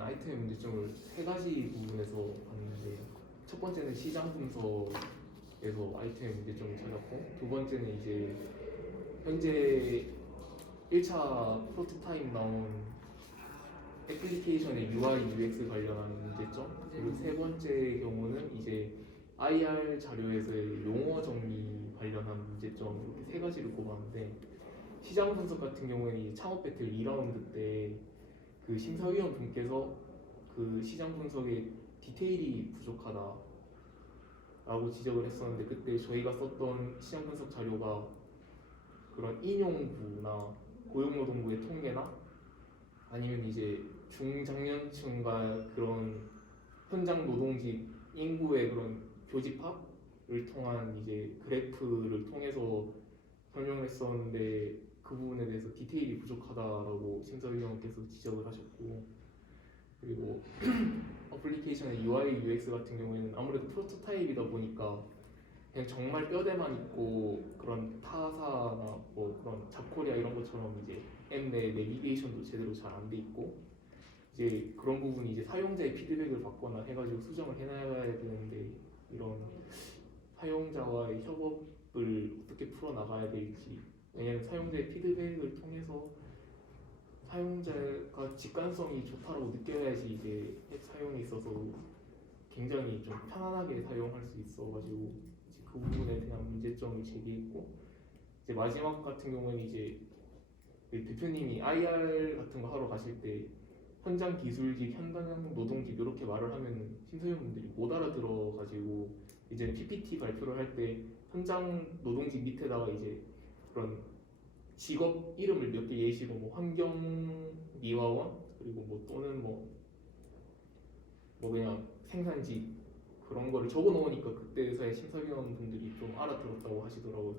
아이템 문제점을 세 가지 부분에서 봤는데, 첫 번째는 시장 분석에서 아이템 문제점을 찾았고, 두 번째는 이제 현재 1차 프로토타입 나온 애플리케이션의 UI, UX 관련한 문제점, 그리고 세 번째 경우는 이제 IR 자료에서의 용어 정리 관련한 문제점, 이렇게 세 가지를 꼽았는데, 시장 분석 같은 경우에는 이 창업 배틀 2라운드 때 그 심사위원 분께서 그 시장 분석의 디테일이 부족하다라고 지적을 했었는데, 그때 저희가 썼던 시장 분석 자료가 그런 인용부나 고용노동부의 통계나 아니면 이제 중장년층과 그런 현장 노동직 인구의 그런 교집합을 통한 이제 그래프를 통해서 설명을 했었는데, 그 부분에 대해서 디테일이 부족하다라고 심사위원께서 지적을 하셨고, 그리고 어플리케이션의 UI, UX 같은 경우에는 아무래도 프로토타입이다 보니까 그냥 정말 뼈대만 있고 그런 타사나 뭐 그런 잡코리아 이런 것처럼 이제 앱 내 내비게이션도 제대로 잘 안 돼 있고, 이제 그런 부분이 이제 사용자의 피드백을 받거나 해가지고 수정을 해놔야 되는데, 이런 사용자와의 협업을 어떻게 풀어 나가야 될지, 왜냐하면 사용자의 피드백을 통해서 사용자가 직관성이 좋다고 느껴야지 이제 앱 사용에 있어서 굉장히 좀 편안하게 사용할 수 있어가지고 이제 그 부분에 대한 문제점을 제기했고, 이제 마지막 같은 경우는 이제 그 대표님이 IR 같은 거 하러 가실 때 현장 기술직, 현장 노동직 이렇게 말을 하면 심사위원분들이 못 알아들어가지고 이제 PPT 발표를 할 때 현장 노동직 밑에다가 이제 그런 직업 이름을 몇 개 예시로 뭐 환경미화원, 그리고 뭐 또는 뭐 그냥 생산직 그런 거를 적어 놓으니까 그때서야 심사위원분들이 좀 알아들었다고 하시더라고요.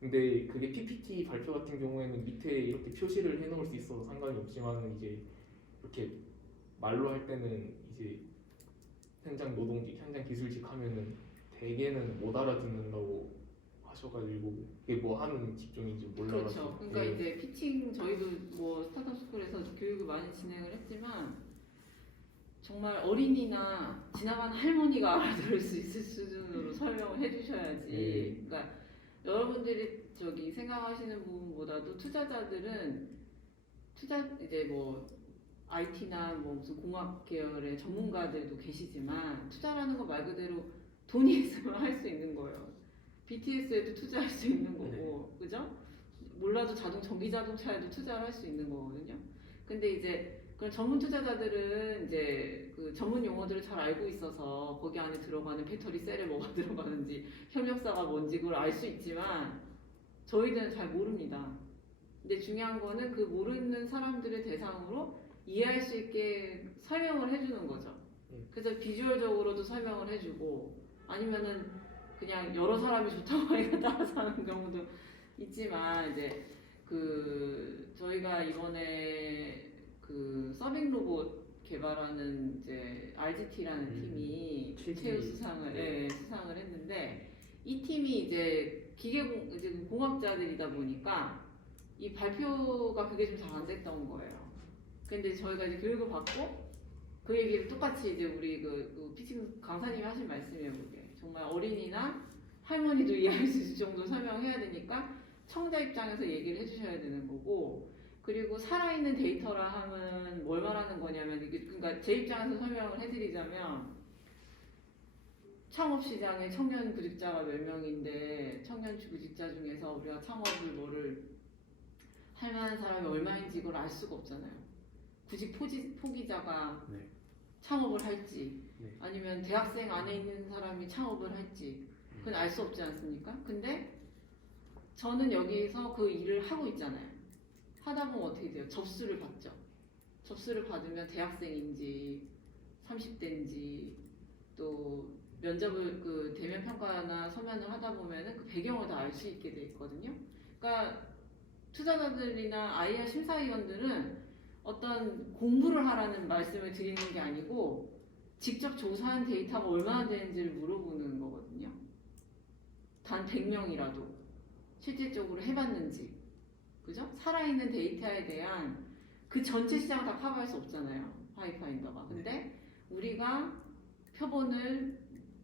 근데 그게 PPT 발표 같은 경우에는 밑에 이렇게 표시를 해놓을 수 있어서 상관이 없지만, 이제 이렇게 말로 할 때는 이제 현장 노동직, 현장 기술직 하면은 대개는 못 알아듣는다고 하셔가지고 그게 뭐 하는 직종인지 몰라가지고. 그렇죠. 그러니까 네. 이제 피칭 저희도 뭐 스타트업 스쿨에서 교육을 많이 진행을 했지만 정말 어린이나 지나가는 할머니가 알아들을 수 있을 수준으로 설명을 해주셔야지. 그러니까 여러분들이 저기 생각하시는 부분보다도 투자자들은 이제 뭐 IT나 뭐 무슨 공학 계열의 전문가들도 계시지만, 투자라는 거 말 그대로 돈이 있으면 할 수 있는 거예요. BTS에도 투자할 수 있는 거고, 그죠? 몰라도 전기 자동차에도 투자를 할 수 있는 거거든요. 근데 이제 그런 전문 투자자들은 이제 그 전문 용어들을 잘 알고 있어서 거기 안에 들어가는 배터리 셀에 뭐가 들어가는지, 협력사가 뭔지 그걸 알 수 있지만 저희들은 잘 모릅니다. 근데 중요한 거는 그 모르는 사람들을 대상으로 이해할 수 있게 설명을 해주는 거죠. 그래서 비주얼적으로도 설명을 해주고, 아니면은 그냥 여러 사람이 좋다고 하니까 따라서 하는 경우도 있지만, 이제 그 저희가 이번에 그 서빙 로봇 개발하는 이제 RGT라는 팀이 최우 수상을 수상을 했는데, 이 팀이 이제 이제 공학자들이다 보니까 이 발표가 그게 좀 잘 안 됐던 거예요. 근데 저희가 이제 교육을 받고 그 얘기를 똑같이 이제 우리 그 피칭 강사님이 하신 말씀이에요. 그게 정말 어린이나 할머니도 이해할 수 있을 정도 설명해야 되니까 청자 입장에서 얘기를 해주셔야 되는 거고, 그리고 살아있는 데이터라 하면 뭘 말하는 거냐면, 이게 그러니까 제 입장에서 설명을 해드리자면, 창업시장에 청년 구직자가 몇 명인데 청년 구직자 중에서 우리가 창업을 뭐를 할 만한 사람이 얼마인지 이걸 알 수가 없잖아요. 구직 포기자가 창업을 할지, 아니면 대학생 안에 있는 사람이 창업을 할지, 그건 알 수 없지 않습니까? 근데 저는 여기서 그 일을 하고 있잖아요. 하다 보면 어떻게 돼요? 접수를 받죠. 접수를 받으면 대학생인지 30대인지, 또 면접을 그 대면 평가나 서면을 하다 보면은 그 배경을 다 알 수 있게 돼 있거든요. 그러니까 투자자들이나 IR 심사위원들은 어떤 공부를 하라는 말씀을 드리는 게 아니고 직접 조사한 데이터가 얼마나 되는지를 물어보는 거거든요. 단 100명이라도 실질적으로 해봤는지, 그죠? 살아있는 데이터에 대한 그 전체 시장을 다 커버할 수 없잖아요. 파이파인더가. 근데 우리가 표본을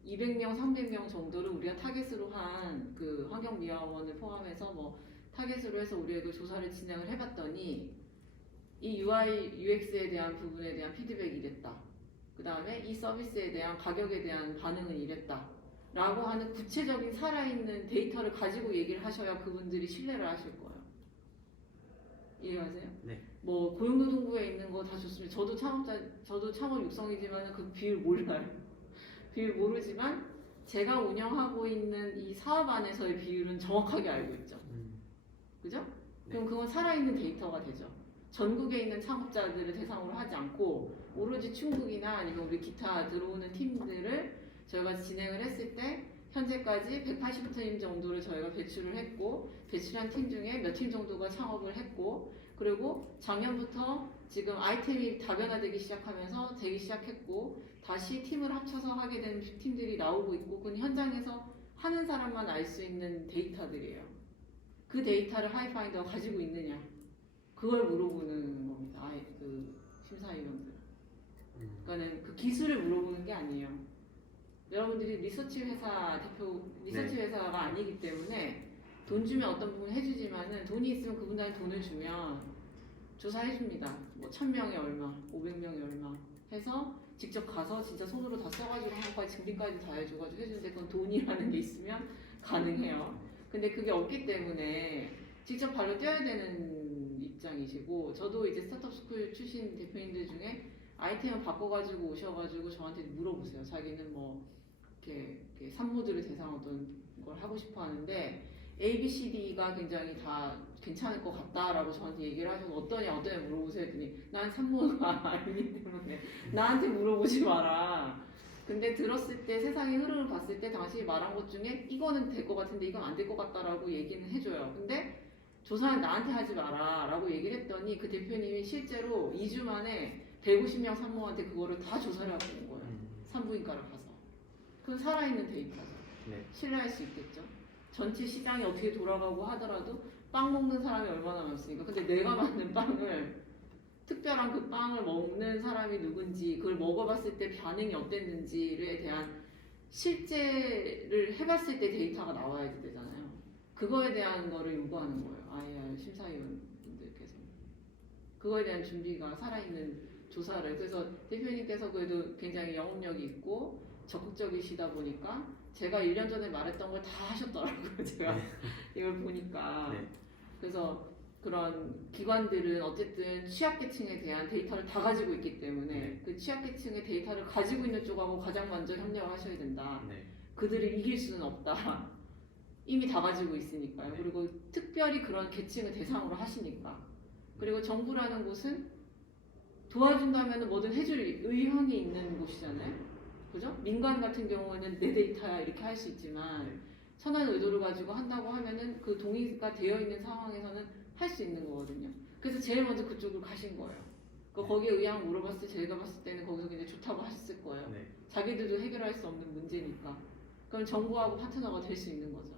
200명, 300명 정도를 우리가 타겟으로 한 그 환경미화원을 포함해서 뭐 타겟으로 해서 우리가 그 조사를 진행을 해봤더니 이 UI, UX에 대한 부분에 대한 피드백이 이랬다. 그 다음에 이 서비스에 대한 가격에 대한 반응은 이랬다. 라고 하는 구체적인 살아있는 데이터를 가지고 얘기를 하셔야 그분들이 신뢰를 하실 거예요. 이해하세요? 네. 뭐 고용노동부에 있는 거 다 좋습니다. 저도 창업 육성이지만 그 비율 몰라요. 비율 모르지만 제가 운영하고 있는 이 사업 안에서의 비율은 정확하게 알고 있죠. 그죠? 그럼 그건 살아있는 데이터가 되죠. 전국에 있는 창업자들을 대상으로 하지 않고 오로지 충북이나 아니면 우리 기타 들어오는 팀들을 저희가 진행을 했을 때 현재까지 180팀 정도를 저희가 배출을 했고 배출한 팀 중에 몇 팀 정도가 창업을 했고 그리고 작년부터 지금 아이템이 다변화되기 시작하면서 되기 시작했고 다시 팀을 합쳐서 하게 된 팀들이 나오고 있고 그건 현장에서 하는 사람만 알 수 있는 데이터들이에요. 그 데이터를 하이파인더가 가지고 있느냐 그걸 물어보는 겁니다. 그 심사위원들. 그러니까는 그 기술을 물어보는 게 아니에요. 여러분들이 리서치 회사가 아니기 때문에 돈 주면 어떤 부분 해주지만은 돈이 있으면 그분들한테 돈을 주면 조사해줍니다. 뭐 1000명에 얼마, 500명에 얼마 해서 직접 가서 진짜 손으로 다 써가지고 한 것까지 증빙까지 다 해줘가지고 해주는데 그건 돈이라는 게 있으면 가능해요. 근데 그게 없기 때문에 직접 발로 뛰어야 되는 입장이시고 저도 이제 스타트업 스쿨 출신 대표님들 중에 아이템을 바꿔가지고 오셔가지고 저한테 물어보세요. 자기는 뭐 이렇게 산모들을 대상으로 어떤 걸 하고 싶어 하는데 A, B, C, D가 굉장히 다 괜찮을 것 같다라고 저한테 얘기를 하셔서 어떠냐 물어보세요 했더니 난 산모가 아니기 때문에 나한테 물어보지 마라. 근데 들었을 때 세상의 흐름을 봤을 때 당신이 말한 것 중에 이거는 될 것 같은데 이건 안 될 것 같다라고 얘기는 해줘요. 근데 조사는 나한테 하지 마라 라고 얘기를 했더니 그 대표님이 실제로 2주 만에 150명 산모한테 그거를 다 조사를 하고 온 거예요. 산부인과를 가서. 그건 살아있는 데이터죠. 네. 신뢰할 수 있겠죠. 전체 시장이 어떻게 돌아가고 하더라도 빵 먹는 사람이 얼마나 많습니까? 근데 내가 만든 빵을 특별한 그 빵을 먹는 사람이 누군지 그걸 먹어봤을 때 반응이 어땠는지에 대한 실제를 해봤을 때 데이터가 나와야 되잖아요. 그거에 대한 거를 요구하는 거예요. IR 심사위원분들께서. 그거에 대한 준비가 살아있는 조사를. 그래서 대표님께서 그래도 굉장히 영업력이 있고 적극적이시다 보니까 제가 1년 전에 말했던 걸 다 하셨더라고요. 제가 이걸 보니까. 네. 그래서 그런 기관들은 어쨌든 취약계층에 대한 데이터를 다 가지고 있기 때문에 그 취약계층의 데이터를 가지고 있는 쪽하고 가장 먼저 협력을 하셔야 된다. 네. 그들을 이길 수는 없다. 이미 다 가지고 있으니까요. 그리고 특별히 그런 계층을 대상으로 하시니까. 그리고 정부라는 곳은 도와준다면 뭐든 해줄 의향이 있는 곳이잖아요. 그죠? 민간 같은 경우에는 내 데이터야 이렇게 할 수 있지만 선한 의도를 가지고 한다고 하면은 그 동의가 되어 있는 상황에서는 할 수 있는 거거든요. 그래서 제일 먼저 그쪽으로 가신 거예요. 거기에 의향 물어봤을 때 제가 봤을 때는 거기서 굉장히 좋다고 하셨을 거예요. 네. 자기들도 해결할 수 없는 문제니까. 그럼 정부하고 파트너가 될 수 있는 거죠.